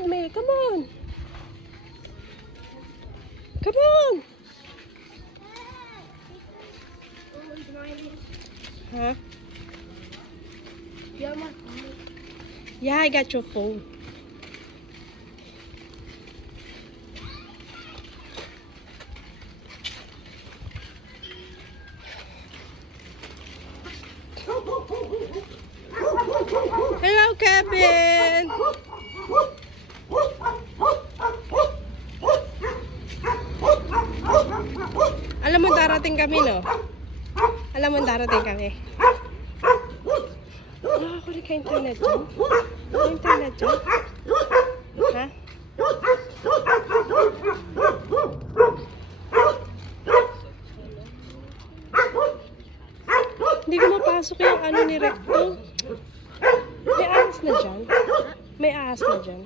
with me. Come on. Come on. Huh? You have my phone? Yeah, I got your phone. Hello, Kevin. Alam mo darating kami, no? Alam mo darating kami. Nakakuli ka internet dyan? Internet dyan? Ha? Hindi ko mapasok yung ano ni Recto. May ahas na dyan? May ahas na dyan?